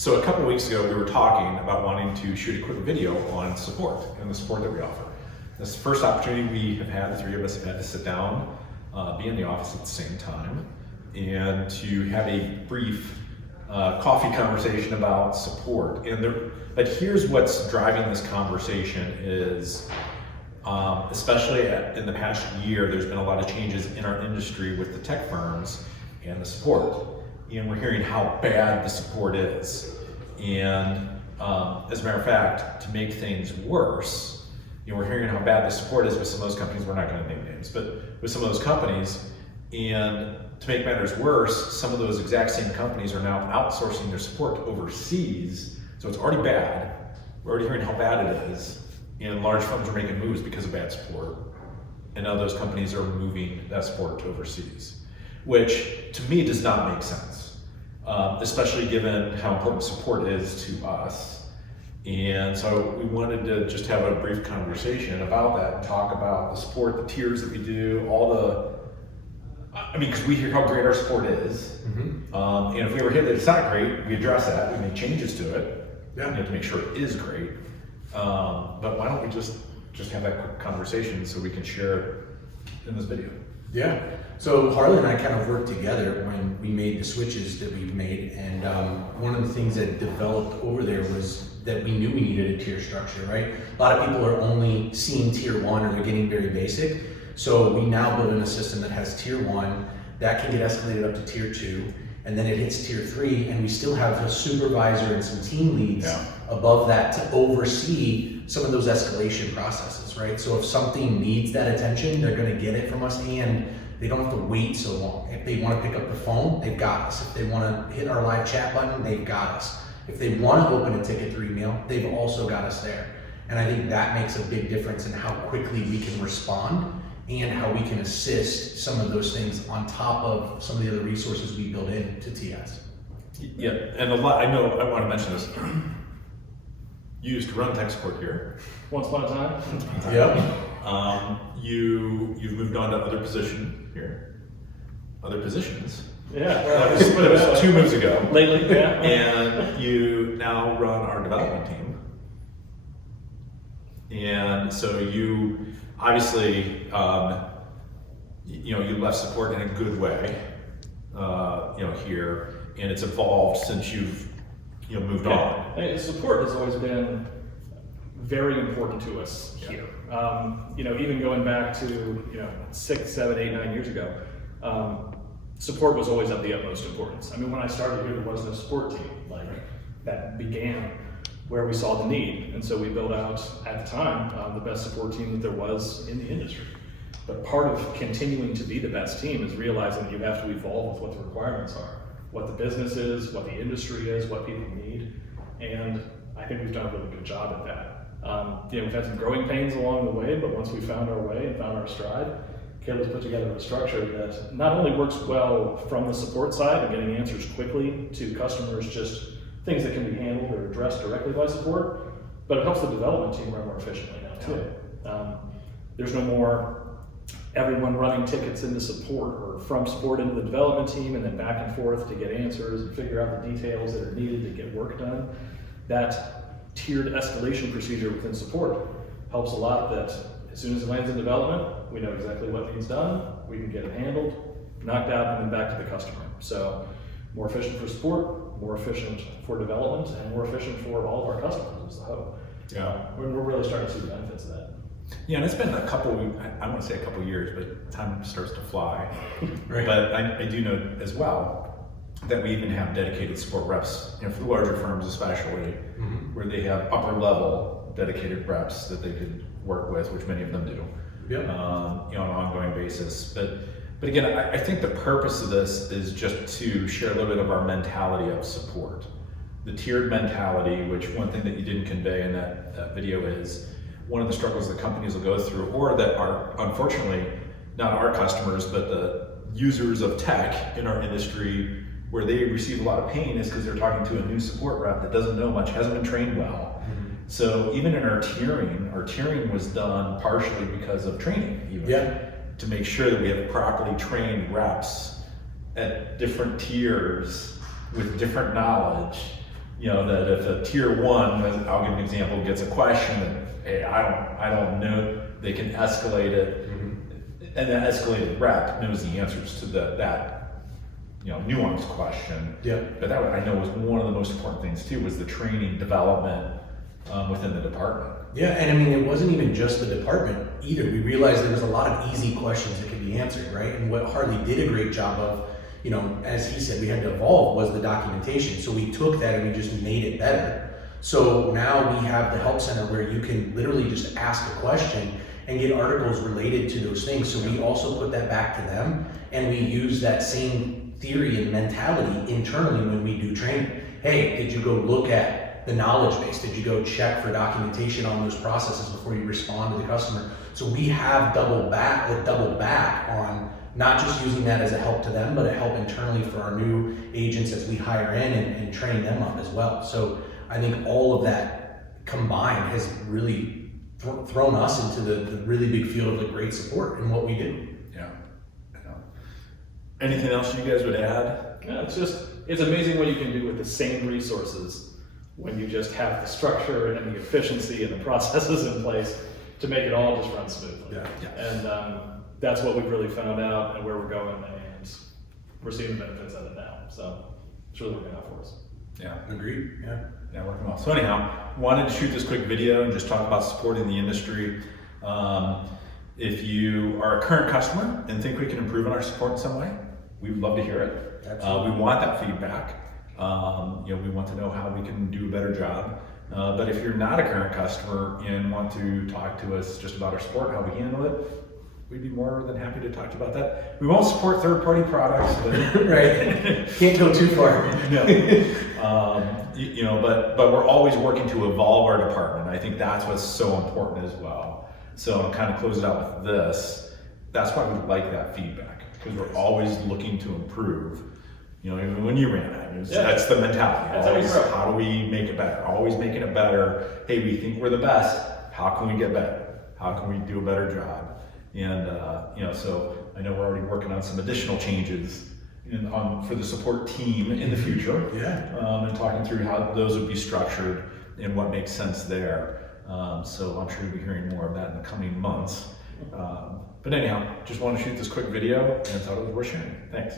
So a couple of weeks ago, we were talking about wanting to shoot a quick video on support and the support that we offer. This is the first opportunity we have had, the three of us have had to sit down, be in the office at the same time, and to have a brief coffee conversation about support. But here's what's driving this conversation is, especially in the past year, there's been a lot of changes in our industry with the tech firms and the support. And we're hearing how bad the support is. And as a matter of fact, to make things worse, we're hearing how bad the support is with some of those companies. We're not going to name names, but with some of those companies. And to make matters worse, some of those exact same companies are now outsourcing their support overseas. So it's already bad. We're already hearing how bad it is. And large firms are making moves because of bad support. And now those companies are moving that support to overseas, which to me does not make sense. Especially given how important support is to us. And so we wanted to just have a brief conversation about that and talk about the support, the tiers that we do, because we hear how great our support is. Mm-hmm. And if we ever hear that it's not great, we address that, we make changes to it. Yeah. We have to make sure it is great. But why don't we just have that quick conversation so we can share it in this video? Yeah. So Harley and I kind of worked together when we made the switches that we've made, and one of the things that developed over there was that we knew we needed a tier structure, right? A lot of people are only seeing tier 1 or they're getting very basic. So we now build in a system that has tier 1, that can get escalated up to tier 2, and then it hits tier 3, and we still have a supervisor and some team leads above that to oversee some of those escalation processes, right? So if something needs that attention, they're gonna get it from us, and they don't have to wait so long. If they wanna pick up the phone, they've got us. If they wanna hit our live chat button, they've got us. If they wanna open a ticket through email, they've also got us there. And I think that makes a big difference in how quickly we can respond and how we can assist some of those things on top of some of the other resources we build into TS. Yeah, and I want to mention this. You used to run tech support here. Once upon a time. Yep. You've moved on to other positions. Yeah. That was 2 moves ago. Lately, yeah. And you now run our development team. And so you obviously, you left support in a good way, here, and it's evolved since you've moved on. Support has always been very important to us here. Even going back to 6, 7, 8, 9 years ago, support was always of the utmost importance. I mean, when I started here, there wasn't a support team that began where we saw the need, and so we built out at the time the best support team that there was in the industry. But part of continuing to be the best team is realizing that you have to evolve with what the requirements are, what the business is, what the industry is, what people need, and I think we've done a really good job at that. We've had some growing pains along the way, but once we found our way and found our stride, Caleb's put together a structure that not only works well from the support side and getting answers quickly to customers, just things that can be handled or addressed directly by support, but it helps the development team run more efficiently now too. There's no more everyone running tickets into support or from support into the development team and then back and forth to get answers and figure out the details that are needed to get work done. That tiered escalation procedure within support helps a lot, that as soon as it lands in development, we know exactly what needs done, we can get it handled, knocked out, and then back to the customer. So more efficient for support, more efficient for development, and more efficient for all of our customers is the hope. Yeah. We're really starting to see the benefits of that. Yeah, and it's been I want to say a couple years, but time starts to fly. Right. But I do know as well that we even have dedicated support reps, for the larger firms especially, where they have upper level dedicated reps that they could work with, which many of them do, on an ongoing basis. But again, I think the purpose of this is just to share a little bit of our mentality of support. The tiered mentality, which one thing that you didn't convey in that video is one of the struggles that companies will go through, or that are unfortunately not our customers, but the users of tech in our industry, where they receive a lot of pain, is because they're talking to a new support rep that doesn't know much, hasn't been trained well. So even in our tiering was done partially because of training, to make sure that we have properly trained reps at different tiers with different knowledge that if a tier one, I'll give an example, gets a question and, hey, I don't know, they can escalate it, and that escalated rep knows the answers to that nuanced question. Yeah. But that I know was one of the most important things too, was the training development within the department. Yeah, and I mean, it wasn't even just the department either. We realized there was a lot of easy questions that could be answered, right? And what Harley did a great job of, as he said, we had to evolve, was the documentation. So we took that and we just made it better. So now we have the help center where you can literally just ask a question and get articles related to those things. So we also put that back to them, and we use that same theory and mentality internally when we do training. Hey, did you go look at the knowledge base? Did you go check for documentation on those processes before you respond to the customer? So we have double back on not just using that as a help to them, but a help internally for our new agents as we hire in and train them up as well. So I think all of that combined has really thrown us into the really big field of great support in what we do. Yeah. Anything else you guys would add? Yeah, it's amazing what you can do with the same resources when you just have the structure and the efficiency and the processes in place to make it all just run smoothly. Yeah. And that's what we've really found out and where we're going, and we're seeing the benefits of it now. So it's really working out for us. Yeah. Agreed. Yeah, working well. So anyhow, wanted to shoot this quick video and just talk about supporting the industry. If you are a current customer and think we can improve on our support in some way, we'd love to hear it. Absolutely. We want that feedback. We want to know how we can do a better job. But if you're not a current customer and want to talk to us just about our support, how we handle it, we'd be more than happy to talk to you about that. We won't support third-party products, but Right. Can't go too far. No. But we're always working to evolve our department. I think that's what's so important as well. So I'll kind of close it out with this. That's why we like that feedback, because we're always looking to improve. Even when you ran it, that's the mentality. That's always, how we grow. how do we make it better? Always making it better. Hey, we think we're the best. How can we get better? How can we do a better job? And so I know we're already working on some additional changes for the support team in the future. Yeah. And talking through how those would be structured and what makes sense there. So I'm sure you'll be hearing more of that in the coming months. But anyhow, just want to shoot this quick video and thought it was worth sharing. Thanks.